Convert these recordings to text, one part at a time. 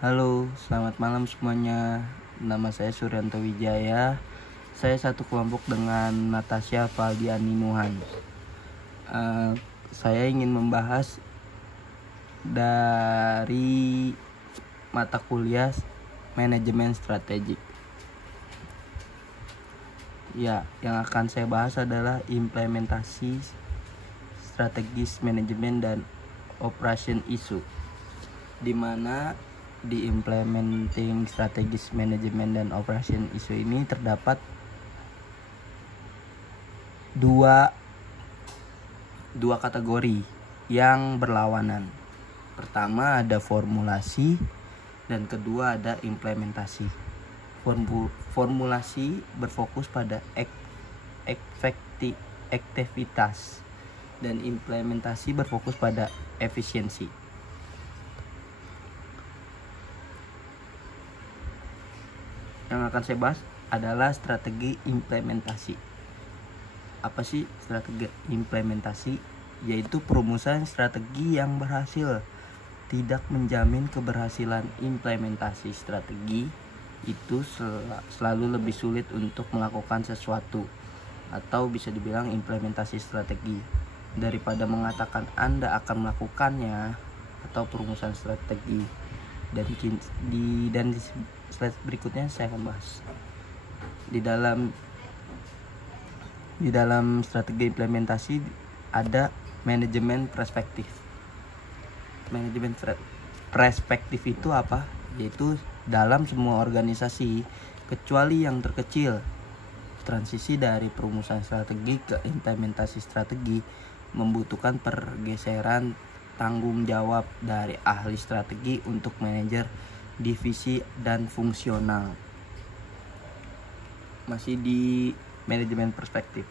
Halo, selamat malam semuanya. Nama saya Suryanto Wijaya. Saya satu kelompok dengan Natasha Valdiani Nuhan. Saya ingin membahas dari mata kuliah manajemen strategik. Ya, yang akan saya bahas adalah implementasi strategis manajemen dan operation issue, di mana di implementing strategis manajemen dan operation issue ini terdapat dua kategori yang berlawanan. Pertama ada formulasi dan kedua ada implementasi. Formulasi berfokus pada efektivitas dan implementasi berfokus pada efisiensi. Yang akan saya bahas adalah strategi implementasi. Apa sih strategi implementasi? Yaitu perumusan strategi yang berhasil. Tidak menjamin keberhasilan implementasi strategi itu selalu lebih sulit untuk melakukan sesuatu, atau bisa dibilang implementasi strategi, daripada mengatakan Anda akan melakukannya atau perumusan strategi. Dan di slide berikutnya saya akan bahas di dalam strategi implementasi ada manajemen perspektif. Manajemen perspektif itu apa? Yaitu dalam semua organisasi kecuali yang terkecil, transisi dari perumusan strategi ke implementasi strategi membutuhkan pergeseran tanggung jawab dari ahli strategi untuk manajer divisi dan fungsional. Masih di manajemen perspektif.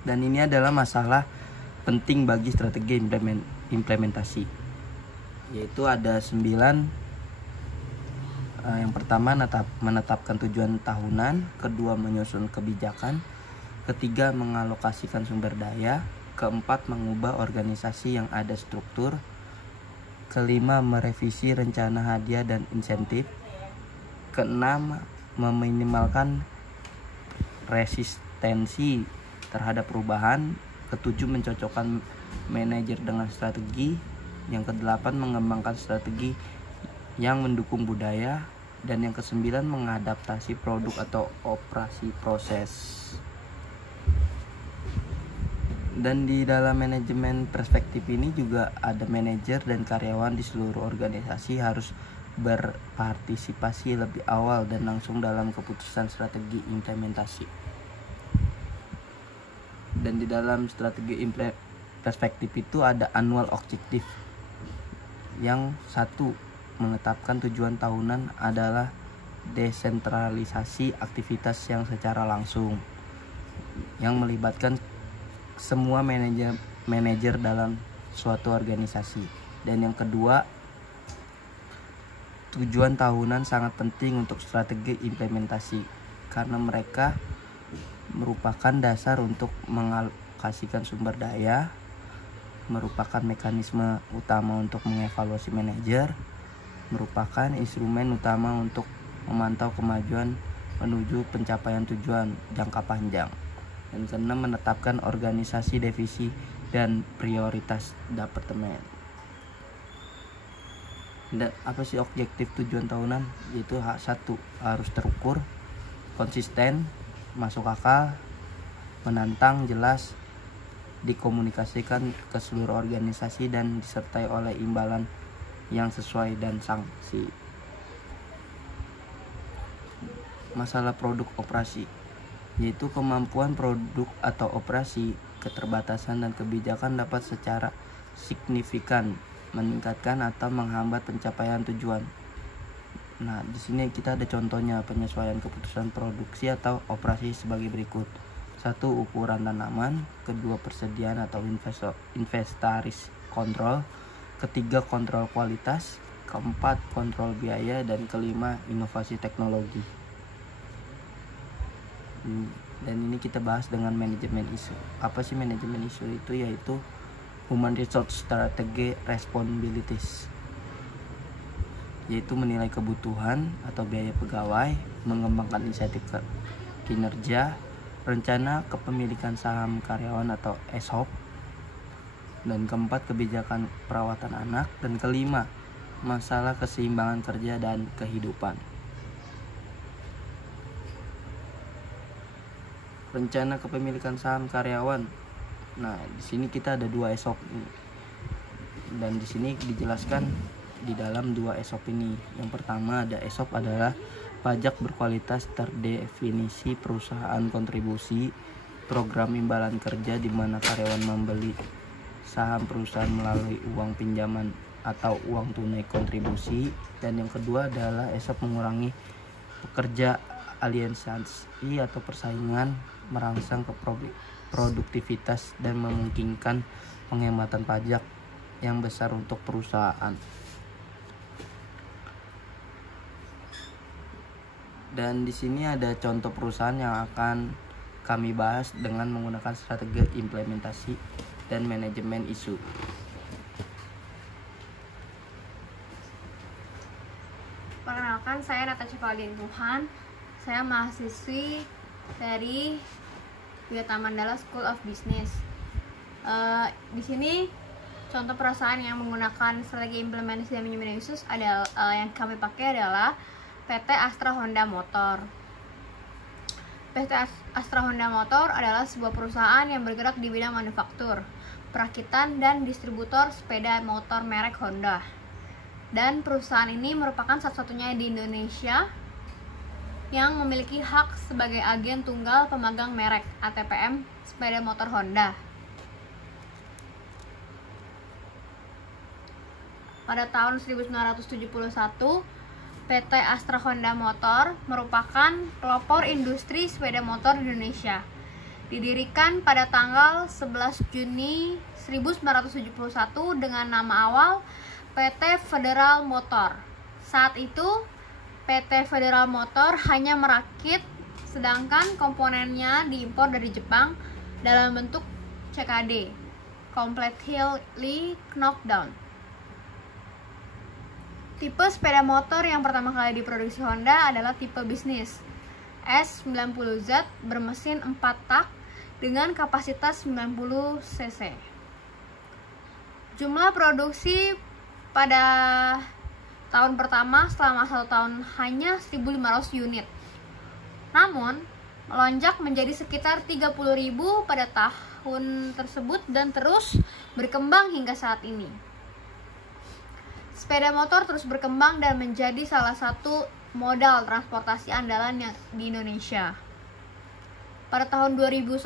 Dan ini adalah masalah penting bagi strategi implementasi. Yaitu ada 9. Yang pertama menetapkan tujuan tahunan, kedua menyusun kebijakan, ketiga mengalokasikan sumber daya, keempat mengubah organisasi yang ada struktur, kelima merevisi rencana hadiah dan insentif, keenam meminimalkan resistensi terhadap perubahan, ketujuh mencocokkan manajer dengan strategi, yang kedelapan mengembangkan strategi yang mendukung budaya, dan yang kesembilan mengadaptasi produk atau operasi proses. Dan di dalam manajemen perspektif ini juga ada manajer dan karyawan di seluruh organisasi harus berpartisipasi lebih awal dan langsung dalam keputusan strategi implementasi. Dan di dalam strategi perspektif itu ada annual objective. Yang satu, menetapkan tujuan tahunan adalah desentralisasi aktivitas yang secara langsung, yang melibatkan semua manajer dalam suatu organisasi. Dan yang kedua, tujuan tahunan sangat penting untuk strategi implementasi karena mereka merupakan dasar untuk mengalokasikan sumber daya, merupakan mekanisme utama untuk mengevaluasi manajer, merupakan instrumen utama untuk memantau kemajuan menuju pencapaian tujuan jangka panjang. Dan keenam, menetapkan organisasi, divisi, dan prioritas departemen. Dan apa sih objektif tujuan tahunan? Yaitu satu, harus terukur, konsisten, masuk akal, menantang, jelas, dikomunikasikan ke seluruh organisasi, dan disertai oleh imbalan yang sesuai dan sanksi. Masalah produk operasi, yaitu kemampuan produk atau operasi, keterbatasan dan kebijakan dapat secara signifikan meningkatkan atau menghambat pencapaian tujuan. Nah, di sini kita ada contohnya penyesuaian keputusan produksi atau operasi sebagai berikut. 1. Ukuran tanaman, kedua persediaan atau inventaris kontrol, ketiga kontrol kualitas, keempat kontrol biaya, dan kelima inovasi teknologi. Dan ini kita bahas dengan manajemen isu. Apa sih manajemen isu itu? Yaitu Human Resource Strategy Responsibilities. yaitu menilai kebutuhan atau biaya pegawai, mengembangkan insentif kinerja, rencana kepemilikan saham karyawan atau ESOP, dan keempat kebijakan perawatan anak, dan kelima masalah keseimbangan kerja dan kehidupan. Rencana kepemilikan saham karyawan. Nah, di sini kita ada 2 ESOP dan di sini dijelaskan di dalam 2 ESOP ini. Yang pertama ada ESOP adalah pajak berkualitas terdefinisi perusahaan kontribusi, program imbalan kerja di mana karyawan membeli saham perusahaan melalui uang pinjaman atau uang tunai kontribusi. Dan yang kedua adalah ESOP mengurangi pekerja aliensi atau persaingan, merangsang ke produktivitas dan memungkinkan penghematan pajak yang besar untuk perusahaan. Dan di sini ada contoh perusahaan yang akan kami bahas dengan menggunakan strategi implementasi dan manajemen isu. Perkenalkan, saya Natasha Claudine Tuhan. Saya mahasiswi dari Widya Mandala School of Business. Di sini contoh perusahaan yang menggunakan strategi implementasi dan manajemen isu adalah yang kami pakai adalah PT Astra Honda Motor. PT Astra Honda Motor adalah sebuah perusahaan yang bergerak di bidang manufaktur, perakitan, dan distributor sepeda motor merek Honda. Dan perusahaan ini merupakan satu-satunya di Indonesia yang memiliki hak sebagai agen tunggal pemegang merek ATPM sepeda motor Honda. Pada tahun 1971, PT Astra Honda Motor merupakan pelopor industri sepeda motor di Indonesia. Didirikan pada tanggal 11 Juni 1971 dengan nama awal PT Federal Motor. Saat itu, PT Federal Motor hanya merakit, sedangkan komponennya diimpor dari Jepang dalam bentuk CKD, Completely Knockdown. Tipe sepeda motor yang pertama kali diproduksi Honda adalah tipe bisnis S90Z bermesin 4 tak dengan kapasitas 90 cc. Jumlah produksi pada tahun pertama selama 1 tahun hanya 1.500 unit. Namun, melonjak menjadi sekitar 30.000 pada tahun tersebut dan terus berkembang hingga saat ini. Sepeda motor terus berkembang dan menjadi salah satu modal transportasi andalan di Indonesia. Pada tahun 2001,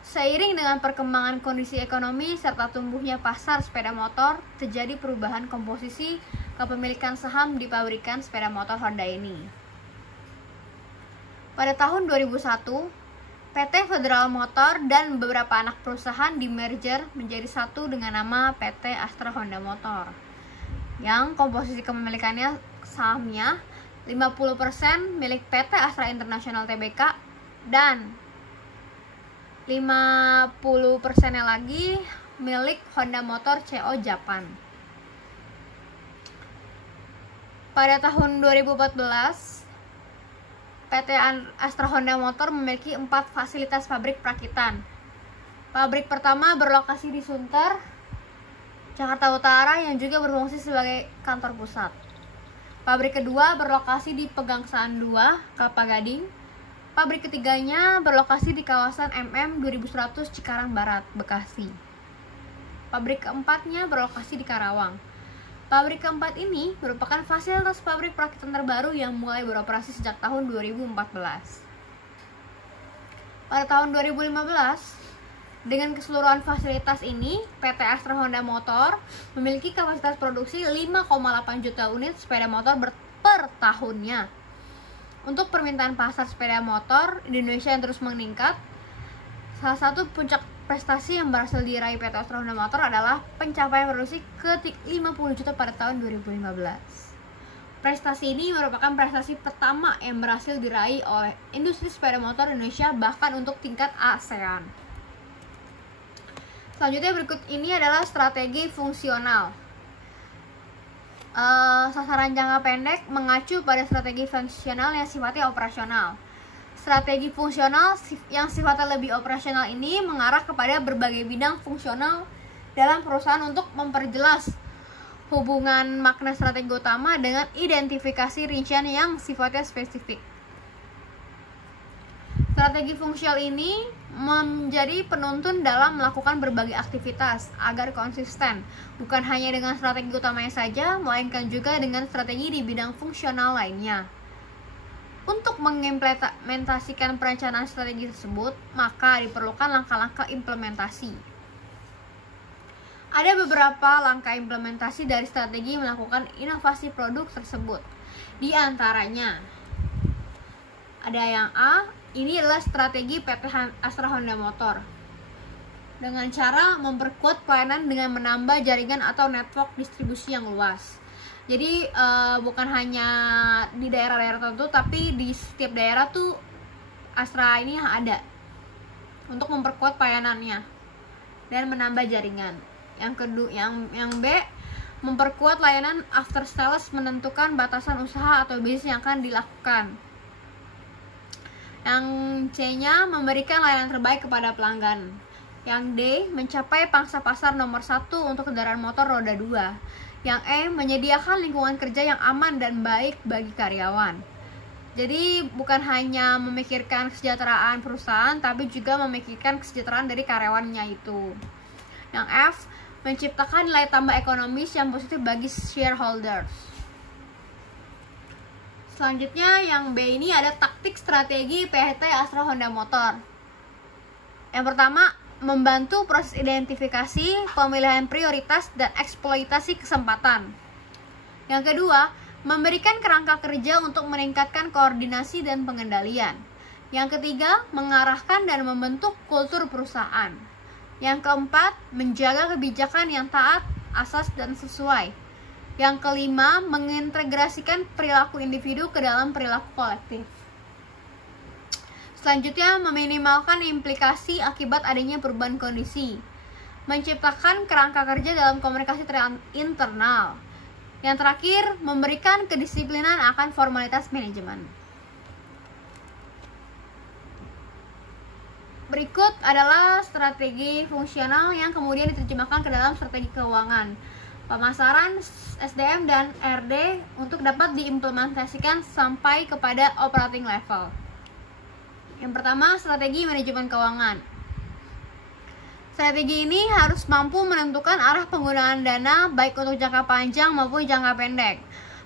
seiring dengan perkembangan kondisi ekonomi serta tumbuhnya pasar sepeda motor, terjadi perubahan komposisi kepemilikan saham di pabrikan sepeda motor Honda ini. Pada tahun 2001, PT Federal Motor dan beberapa anak perusahaan di-merger menjadi satu dengan nama PT Astra Honda Motor, yang komposisi kepemilikannya sahamnya 50% milik PT Astra International Tbk dan 50%-nya lagi milik Honda Motor Co Japan. Pada tahun 2014, PT Astra Honda Motor memiliki 4 fasilitas pabrik perakitan. Pabrik pertama berlokasi di Sunter, Jakarta Utara yang juga berfungsi sebagai kantor pusat. Pabrik kedua berlokasi di Pegangsaan 2, Kelapa Gading. Pabrik ketiganya berlokasi di kawasan MM 2100 Cikarang Barat, Bekasi. Pabrik keempatnya berlokasi di Karawang. Pabrik keempat ini merupakan fasilitas pabrik perakitan terbaru yang mulai beroperasi sejak tahun 2014. Pada tahun 2015, dengan keseluruhan fasilitas ini, PT Astra Honda Motor memiliki kapasitas produksi 5,8 juta unit sepeda motor per tahunnya. Untuk permintaan pasar sepeda motor di Indonesia yang terus meningkat, salah satu puncak prestasi yang berhasil diraih PT Astra Honda Motor adalah pencapaian produksi ke 50 juta pada tahun 2015. Prestasi ini merupakan prestasi pertama yang berhasil diraih oleh industri sepeda motor Indonesia bahkan untuk tingkat ASEAN. Selanjutnya berikut ini adalah strategi fungsional. Sasaran jangka pendek mengacu pada strategi fungsional yang sifatnya operasional. Strategi fungsional yang sifatnya lebih operasional ini mengarah kepada berbagai bidang fungsional dalam perusahaan untuk memperjelas hubungan makna strategi utama dengan identifikasi rincian yang sifatnya spesifik. Strategi fungsional ini menjadi penuntun dalam melakukan berbagai aktivitas agar konsisten, bukan hanya dengan strategi utamanya saja, melainkan juga dengan strategi di bidang fungsional lainnya. Untuk mengimplementasikan perencanaan strategi tersebut, maka diperlukan langkah-langkah implementasi. Ada beberapa langkah implementasi dari strategi melakukan inovasi produk tersebut. Di antaranya, ada yang A, ini adalah strategi PT Astra Honda Motor dengan cara memperkuat pelayanan dengan menambah jaringan atau network distribusi yang luas. Jadi bukan hanya di daerah-daerah tertentu, tapi di setiap daerah tuh Astra ini ada untuk memperkuat pelayanannya dan menambah jaringan. Yang kedua, yang B, memperkuat layanan after sales, menentukan batasan usaha atau bisnis yang akan dilakukan. Yang C-nya, memberikan layanan terbaik kepada pelanggan. Yang D, mencapai pangsa pasar nomor 1 untuk kendaraan motor roda 2. Yang E, menyediakan lingkungan kerja yang aman dan baik bagi karyawan. Jadi bukan hanya memikirkan kesejahteraan perusahaan, tapi juga memikirkan kesejahteraan dari karyawannya itu. Yang F, menciptakan nilai tambah ekonomis yang positif bagi shareholders. Selanjutnya yang B ini ada taktik strategi PT Astra Honda Motor. Yang pertama, membantu proses identifikasi, pemilihan prioritas, dan eksploitasi kesempatan. Yang kedua, memberikan kerangka kerja untuk meningkatkan koordinasi dan pengendalian. Yang ketiga, mengarahkan dan membentuk kultur perusahaan. Yang keempat, menjaga kebijakan yang taat, asas, dan sesuai. Yang kelima, mengintegrasikan perilaku individu ke dalam perilaku kolektif. Selanjutnya, meminimalkan implikasi akibat adanya perubahan kondisi. Menciptakan kerangka kerja dalam komunikasi internal. Yang terakhir, memberikan kedisiplinan akan formalitas manajemen. Berikut adalah strategi fungsional yang kemudian diterjemahkan ke dalam strategi keuangan. Pemasaran, SDM, dan RD untuk dapat diimplementasikan sampai kepada operating level. Yang pertama, strategi manajemen keuangan. Strategi ini harus mampu menentukan arah penggunaan dana baik untuk jangka panjang maupun jangka pendek.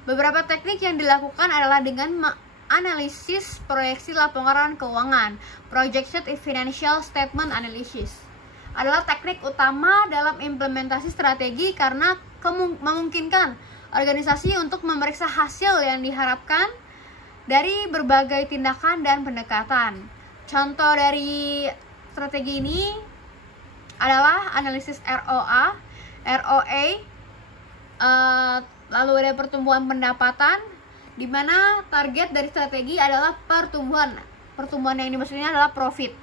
Beberapa teknik yang dilakukan adalah dengan analisis proyeksi laporan keuangan, projected financial statement analysis. Adalah teknik utama dalam implementasi strategi karena memungkinkan organisasi untuk memeriksa hasil yang diharapkan dari berbagai tindakan dan pendekatan. Contoh dari strategi ini adalah analisis ROA, ROA, lalu ada pertumbuhan pendapatan, di mana target dari strategi adalah pertumbuhan. Pertumbuhan yang dimaksudnya adalah profit.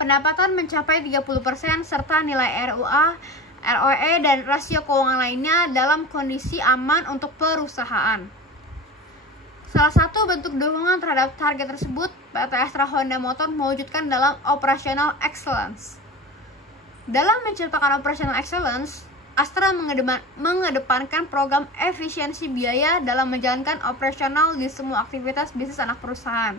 Pendapatan mencapai 30% serta nilai ROA, ROE, dan rasio keuangan lainnya dalam kondisi aman untuk perusahaan. Salah satu bentuk dukungan terhadap target tersebut, PT Astra Honda Motor mewujudkan dalam operational excellence. Dalam menciptakan operational excellence, Astra mengedepankan program efisiensi biaya dalam menjalankan operasional di semua aktivitas bisnis anak perusahaan.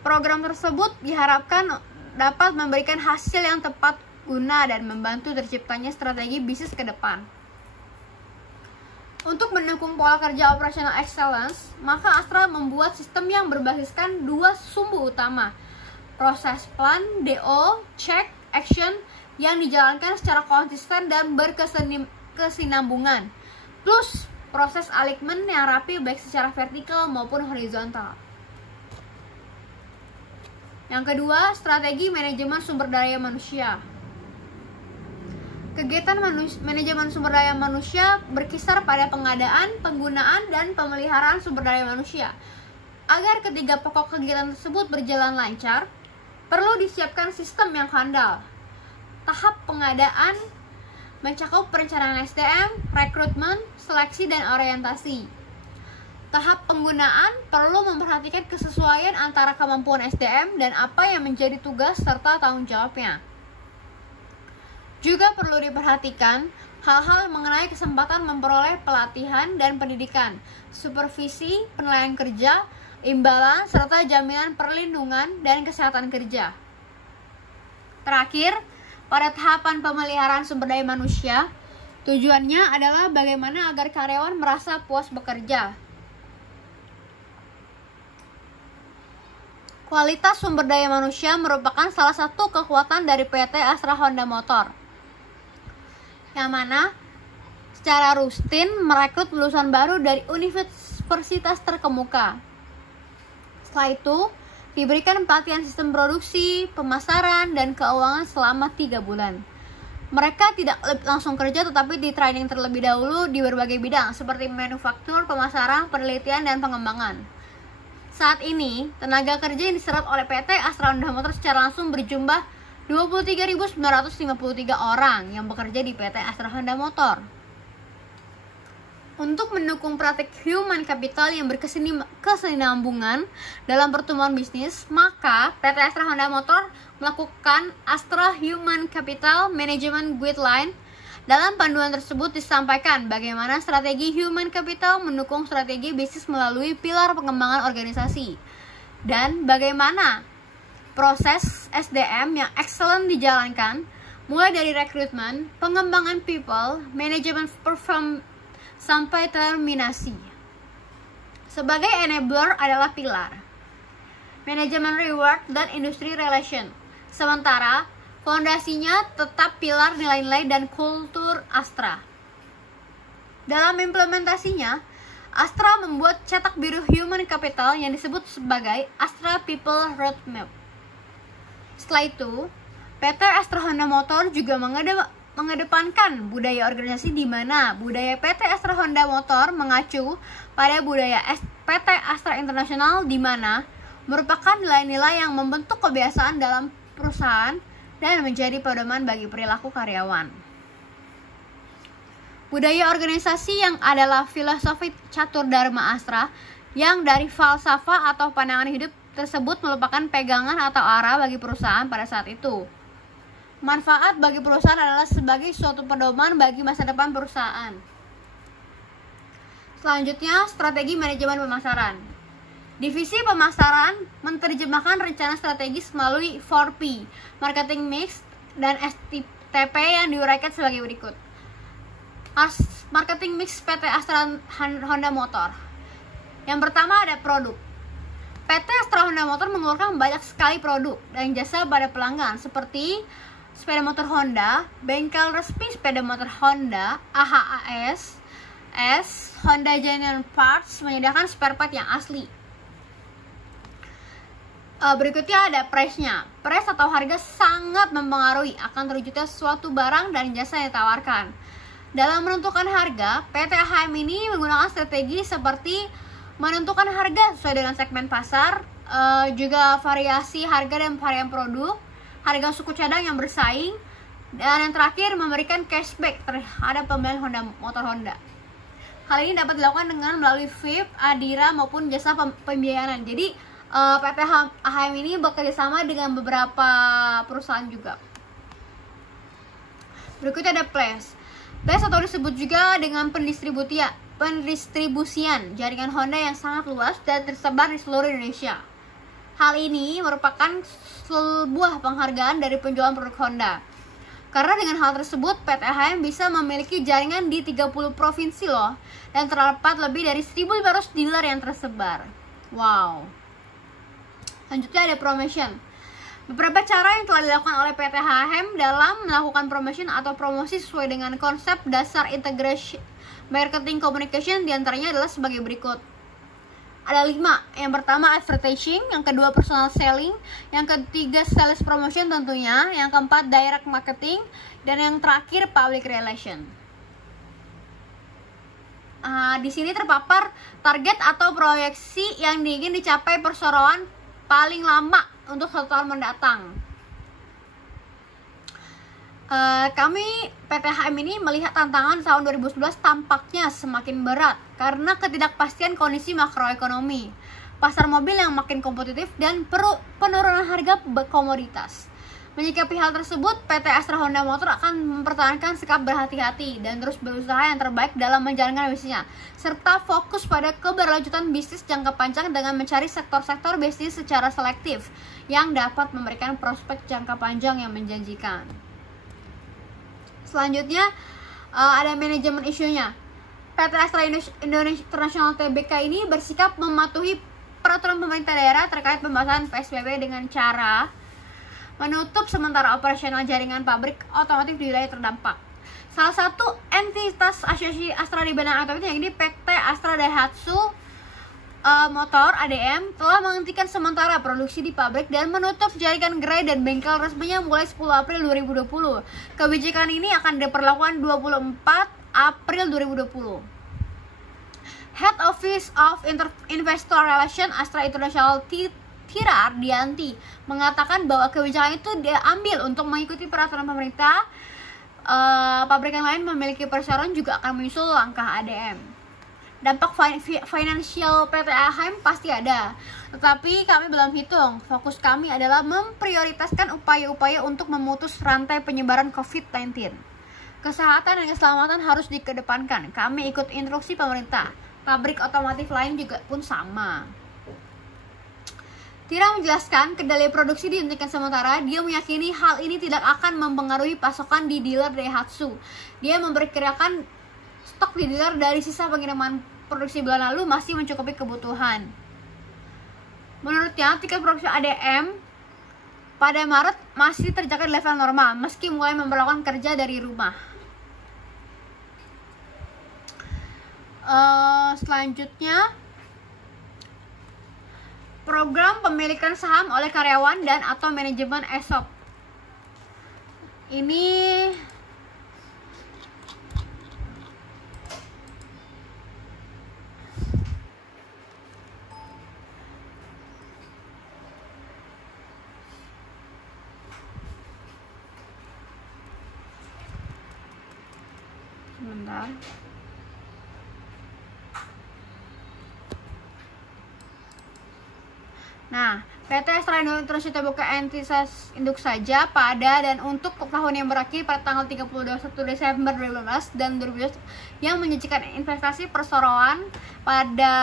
Program tersebut diharapkan dapat memberikan hasil yang tepat guna dan membantu terciptanya strategi bisnis ke depan. Untuk mendukung pola kerja operational excellence, maka Astra membuat sistem yang berbasiskan dua sumbu utama, proses plan, DO, check, action, yang dijalankan secara konsisten dan berkesinambungan, plus proses alignment yang rapi baik secara vertikal maupun horizontal. Yang kedua, strategi manajemen sumber daya manusia. Kegiatan manajemen sumber daya manusia berkisar pada pengadaan, penggunaan, dan pemeliharaan sumber daya manusia. Agar ketiga pokok kegiatan tersebut berjalan lancar, perlu disiapkan sistem yang handal. Tahap pengadaan mencakup perencanaan SDM, rekrutmen, seleksi, dan orientasi. Tahap penggunaan perlu memperhatikan kesesuaian antara kemampuan SDM dan apa yang menjadi tugas serta tanggung jawabnya. Juga perlu diperhatikan hal-hal mengenai kesempatan memperoleh pelatihan dan pendidikan, supervisi, penilaian kerja, imbalan, serta jaminan perlindungan dan kesehatan kerja. Terakhir, pada tahapan pemeliharaan sumber daya manusia, tujuannya adalah bagaimana agar karyawan merasa puas bekerja. Kualitas sumber daya manusia merupakan salah satu kekuatan dari PT Astra Honda Motor, yang mana secara rutin merekrut lulusan baru dari universitas terkemuka. Setelah itu, diberikan pelatihan sistem produksi, pemasaran, dan keuangan selama 3 bulan. Mereka tidak langsung kerja tetapi di training terlebih dahulu di berbagai bidang seperti manufaktur, pemasaran, penelitian, dan pengembangan. Saat ini, tenaga kerja yang diserap oleh PT Astra Honda Motor secara langsung berjumlah 23.953 orang yang bekerja di PT Astra Honda Motor. Untuk mendukung praktik human capital yang berkesinambungan dalam pertumbuhan bisnis, maka PT Astra Honda Motor melakukan Astra Human Capital Management Guideline. Dalam panduan tersebut disampaikan bagaimana strategi human capital mendukung strategi bisnis melalui pilar pengembangan organisasi dan bagaimana proses SDM yang excellent dijalankan, mulai dari rekrutmen, pengembangan people, manajemen perform, sampai terminasi. Sebagai enabler adalah pilar manajemen reward dan industri relation. Sementara fondasinya tetap pilar nilai-nilai dan kultur Astra. Dalam implementasinya, Astra membuat cetak biru human capital yang disebut sebagai Astra People Roadmap. Setelah itu, PT Astra Honda Motor juga mengedepankan budaya organisasi di mana budaya PT Astra Honda Motor mengacu pada budaya PT Astra International di mana merupakan nilai-nilai yang membentuk kebiasaan dalam perusahaan dan menjadi pedoman bagi perilaku karyawan. Budaya organisasi yang adalah filosofi catur dharma Astra yang dari falsafah atau pandangan hidup tersebut merupakan pegangan atau arah bagi perusahaan pada saat itu. Manfaat bagi perusahaan adalah sebagai suatu pedoman bagi masa depan perusahaan. Selanjutnya, strategi manajemen pemasaran. Divisi pemasaran menerjemahkan rencana strategis melalui 4P, marketing mix, dan STP yang diuraikan sebagai berikut. Marketing mix PT Astra Honda Motor. Yang pertama ada produk. PT Astra Honda Motor mengeluarkan banyak sekali produk dan jasa pada pelanggan seperti sepeda motor Honda, bengkel resmi sepeda motor Honda, AHAS, Honda Genuine Parts menyediakan spare part yang asli. Berikutnya ada price-nya. Price atau harga sangat mempengaruhi akan terwujudnya suatu barang dan jasa yang ditawarkan. Dalam menentukan harga, PT AHM ini menggunakan strategi seperti menentukan harga sesuai dengan segmen pasar, juga variasi harga dan varian produk, harga suku cadang yang bersaing, dan yang terakhir memberikan cashback terhadap pembelian motor Honda. Hal ini dapat dilakukan dengan melalui VIP, Adira maupun jasa pembiayaan. Jadi PT AHM ini bekerjasama dengan beberapa perusahaan juga. Berikutnya ada place atau disebut juga dengan pendistribusian jaringan Honda yang sangat luas dan tersebar di seluruh Indonesia. Hal ini merupakan sebuah penghargaan dari penjualan produk Honda. Karena dengan hal tersebut, PT AHM bisa memiliki jaringan di 30 provinsi loh, dan terdapat lebih dari 1.500 dealer yang tersebar. Wow. Selanjutnya ada promotion. Beberapa cara yang telah dilakukan oleh PT AHM dalam melakukan promotion atau promosi sesuai dengan konsep dasar integration marketing communication diantaranya adalah sebagai berikut. Ada 5. Yang pertama advertising, yang kedua personal selling, yang ketiga sales promotion tentunya, yang keempat direct marketing, dan yang terakhir public relation. Di sini terpapar target atau proyeksi yang ingin dicapai perseroan paling lama untuk 1 tahun mendatang. Kami PTHM ini melihat tantangan tahun 2011 tampaknya semakin berat karena ketidakpastian kondisi makroekonomi, pasar mobil yang makin kompetitif, dan penurunan harga komoditas. Menyikapi hal tersebut, PT Astra Honda Motor akan mempertahankan sikap berhati-hati dan terus berusaha yang terbaik dalam menjalankan bisnisnya, serta fokus pada keberlanjutan bisnis jangka panjang dengan mencari sektor-sektor bisnis secara selektif yang dapat memberikan prospek jangka panjang yang menjanjikan. Selanjutnya ada manajemen isunya. PT Astra Indonesia International Tbk ini bersikap mematuhi peraturan pemerintah daerah terkait pembahasan PSBB dengan cara menutup sementara operasional jaringan pabrik otomotif di wilayah terdampak. Salah satu entitas asosiasi Astra di bidang otomotif yang ini PT Astra Daihatsu Motor ADM telah menghentikan sementara produksi di pabrik dan menutup jaringan gerai dan bengkel resminya mulai 10 April 2020. Kebijakan ini akan diberlakukan 24 April 2020. Head Office of Investor Relations Astra International Tira Ardianti mengatakan bahwa kebijakan itu diambil untuk mengikuti peraturan pemerintah. Pabrikan lain memiliki persyaratan juga akan menyusul langkah ADM. Dampak finansial PT AHM pasti ada, tetapi kami belum hitung. Fokus kami adalah memprioritaskan upaya-upaya untuk memutus rantai penyebaran COVID-19. Kesehatan dan keselamatan harus dikedepankan. Kami ikut instruksi pemerintah. Pabrik otomotif lain juga pun sama. Tira menjelaskan kendali produksi dihentikan sementara. Dia meyakini hal ini tidak akan mempengaruhi pasokan di dealer Daihatsu. Dia memperkirakan stok di dealer dari sisa pengiriman produksi bulan lalu masih mencukupi kebutuhan. Menurutnya, tiket produksi ADM pada Maret masih terjaga di level normal meski mulai memperlakukan kerja dari rumah. Selanjutnya, program pemilikan saham oleh karyawan dan atau manajemen ESOP. Ini sebentar. Nah, PT Astra Indonesia terbuka entitas induk saja pada dan untuk tahun yang berakhir pada tanggal 31 Desember 2015 dan 2012 yang menjanjikan investasi perseroan pada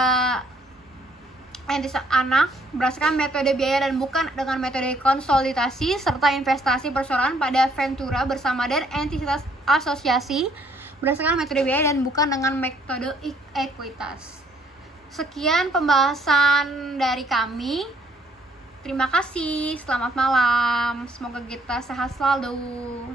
entitas anak berdasarkan metode biaya dan bukan dengan metode konsolidasi, serta investasi perseroan pada Ventura bersama dan entitas asosiasi berdasarkan metode biaya dan bukan dengan metode ekuitas. Sekian pembahasan dari kami. Terima kasih, selamat malam. Semoga kita sehat selalu.